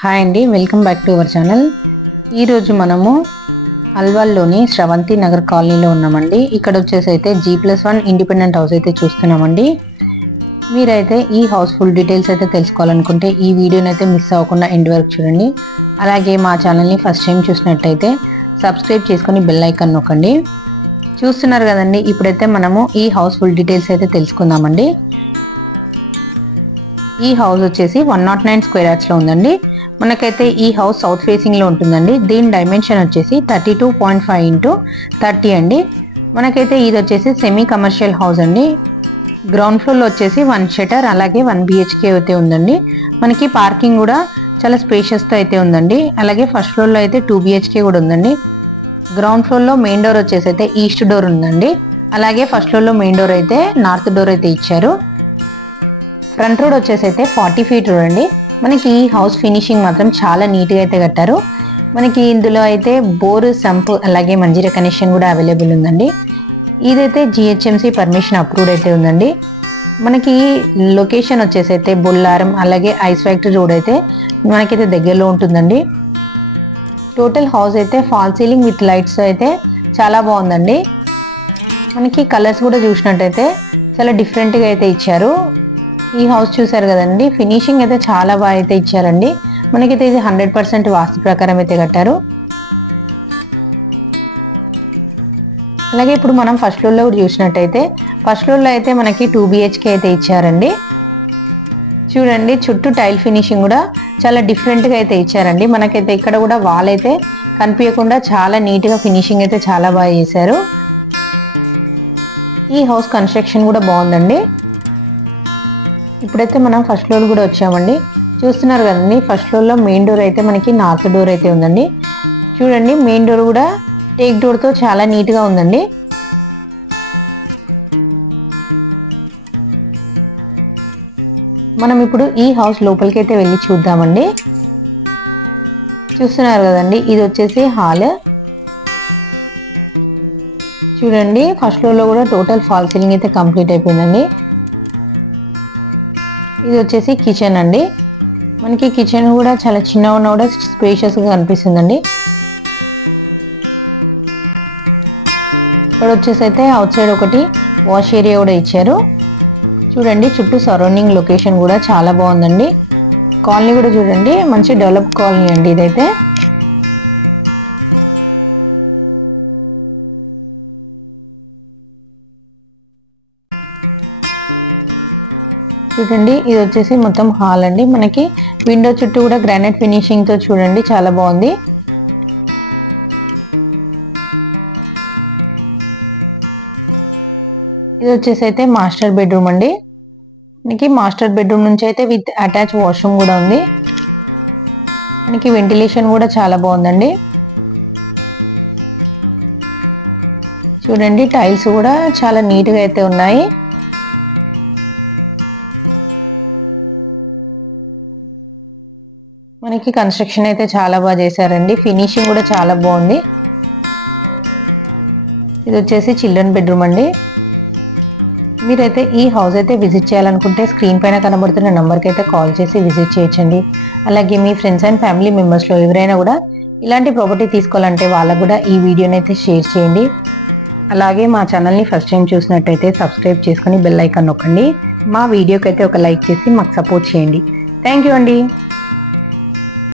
Hi అండి, welcome back to our channel. ఈరోజు మనము అల్వాల్లోని శ్రవంతి నగర్ కాలనీలో ఉన్నామండి. ఇక్కడ వచ్చేసి అయితే G+1 ఇండిపెండెంట్ హౌస్ అయితే చూస్తున్నామండి. మీరైతే ఈ హౌస్ ఫుల్ డీటెయిల్స్ అయితే తెలుసుకోవాలనుకుంటే ఈ వీడియోని అయితే మిస్ అవ్వకుండా ఎండ్ వరకు చూడండి. అలాగే మా ఛానల్ని ఫస్ట్ టైం చూసినట్టయితే సబ్స్క్రైబ్ చేసుకొని బెల్ ఐకాన్ నొక్కండి. చూస్తున్నారు కదండి, ఇప్పుడైతే మనము ఈ హౌస్ ఫుల్ డీటెయిల్స్ అయితే తెలుసుకుందామండి. ఈ హౌస్ వచ్చేసి 109 స్క్వేర్ యార్డ్స్ లో ఉందండి. మనకైతే ఈ హౌస్ సౌత్ ఫేసింగ్ లో ఉంటుందండి. దీని డైమెన్షన్ వచ్చేసి 32.5 × 30 అండి. మనకైతే ఇది వచ్చేసి సెమీ కమర్షియల్ హౌస్ అండి. గ్రౌండ్ ఫ్లోర్ లో వచ్చేసి 1 షటర్ అలాగే 1 BHK అయితే ఉందండి. మనకి పార్కింగ్ కూడా చాలా స్పేషియస్ తో అయితే ఉందండి. అలాగే ఫస్ట్ ఫ్లోర్ లో అయితే 2 BHK కూడా ఉందండి. గ్రౌండ్ ఫ్లోర్ లో మెయిన్ డోర్ వచ్చేసి అయితే ఈస్ట్ డోర్ ఉందండి. అలాగే ఫస్ట్ ఫ్లోర్ లో మెయిన్ డోర్ అయితే నార్త్ డోర్ అయితే ఇచ్చారు. ఫ్రంట్ రోడ్ వచ్చేసి అయితే 40 ఫీట్ రోడ్ అండి. మనకి ఈ హౌస్ ఫినిషింగ్ మాత్రం చాలా నీట్గా అయితే కట్టారు. మనకి ఇందులో అయితే బోర్, సంప్ అలాగే మంజీరా కనెక్షన్ కూడా అవైలబుల్ ఉందండి. ఇదైతే GHMC పర్మిషన్ అప్రూవ్డ్ అయితే ఉందండి. మనకి లొకేషన్ వచ్చేసి అయితే బొల్లారం అలాగే ఐస్ ఫ్యాక్టరీ రోడ్ అయితే మనకైతే దగ్గరలో ఉంటుందండి. టోటల్ హౌస్ అయితే ఫాల్ సీలింగ్ విత్ లైట్స్ అయితే చాలా బాగుందండి. మనకి కలర్స్ కూడా చూసినట్టయితే చాలా డిఫరెంట్గా అయితే ఇచ్చారు. ఈ హౌస్ చూసారు కదండి, ఫినిషింగ్ అయితే చాలా బాగా అయితే ఇచ్చారండి. మనకైతే ఇది 100% వాస్తు ప్రకారం అయితే కట్టారు. అలాగే ఇప్పుడు మనం ఫస్ట్ ఫ్లోర్ లో కూడా చూసినట్టయితే ఫస్ట్ ఫ్లోర్ లో అయితే మనకి 2 BHK అయితే ఇచ్చారండి. చూడండి, చుట్టూ టైల్ ఫినిషింగ్ కూడా చాలా డిఫరెంట్ గా అయితే ఇచ్చారండి. మనకైతే ఇక్కడ కూడా వాల్ అయితే కనిపించకుండా చాలా నీట్ గా ఫినిషింగ్ అయితే చాలా బాగా చేశారు. ఈ హౌస్ కన్స్ట్రక్షన్ కూడా బాగుందండి. ఇప్పుడైతే మనం ఫస్ట్ ఫ్లోర్ కూడా వచ్చామండి. చూస్తున్నారు కదండి, ఫస్ట్ ఫ్లోర్ లో మెయిన్ డోర్ అయితే మనకి నార్త్ డోర్ అయితే ఉందండి. చూడండి, మెయిన్ డోర్ కూడా టేక్ డోర్ తో చాలా నీట్ గా ఉందండి. మనం ఇప్పుడు ఈ హౌస్ లోపలికి అయితే వెళ్ళి చూద్దామండి. చూస్తున్నారు కదండి, ఇది వచ్చేసి హాల్. చూడండి, ఫస్ట్ ఫ్లోర్ లో కూడా టోటల్ ఫాల్ సీలింగ్ అయితే కంప్లీట్ అయిపోయిందండి. ఇది వచ్చేసి కిచెన్ అండి. మనకి కిచెన్ కూడా చాలా చిన్నగా ఉన్నా కూడా స్పేషియస్ గా కనిపిస్తుందండి. ఇక్కడ వచ్చేసి అయితే అవుట్ సైడ్ ఒకటి వాష్ ఏరియా కూడా ఇచ్చారు. చూడండి, చుట్టూ సరౌండింగ్ లొకేషన్ కూడా చాలా బాగుందండి. కాలనీ కూడా చూడండి, మంచి డెవలప్ కాలనీ అండి ఇదైతే. చూడండి, ఇది వచ్చేసి మొత్తం హాల్ అండి. మనకి విండో చుట్టూ కూడా గ్రానైట్ ఫినిషింగ్ తో చూడండి చాలా బాగుంది. ఇది వచ్చేసి అయితే మాస్టర్ బెడ్రూమ్ అండి. మనకి మాస్టర్ బెడ్రూమ్ నుంచి అయితే విత్ అటాచ్ వాష్రూమ్ కూడా ఉంది. మనకి వెంటిలేషన్ కూడా చాలా బాగుందండి. చూడండి, టైల్స్ కూడా చాలా నీట్ గా అయితే ఉన్నాయి. మనకి కన్స్ట్రక్షన్ అయితే చాలా బాగా చేశారండి. ఫినిషింగ్ కూడా చాలా బాగుంది. ఇది వచ్చేసి చిల్డ్రన్ బెడ్రూమ్ అండి. మీరైతే ఈ హౌస్ అయితే విజిట్ చేయాలనుకుంటే స్క్రీన్ పైన కనబడుతున్న నెంబర్కి అయితే కాల్ చేసి విజిట్ చేయొచ్చండి. అలాగే మీ ఫ్రెండ్స్ అండ్ ఫ్యామిలీ మెంబర్స్లో ఎవరైనా కూడా ఇలాంటి ప్రాపర్టీ తీసుకోవాలంటే వాళ్ళకు కూడా ఈ వీడియోని అయితే షేర్ చేయండి. అలాగే మా ఛానల్ని ఫస్ట్ టైం చూసినట్టయితే సబ్స్క్రైబ్ చేసుకొని బెల్ ఐకాన్ నొక్కండి. మా వీడియోకి అయితే ఒక లైక్ చేసి మాకు సపోర్ట్ చేయండి. థ్యాంక్ యూ అండి.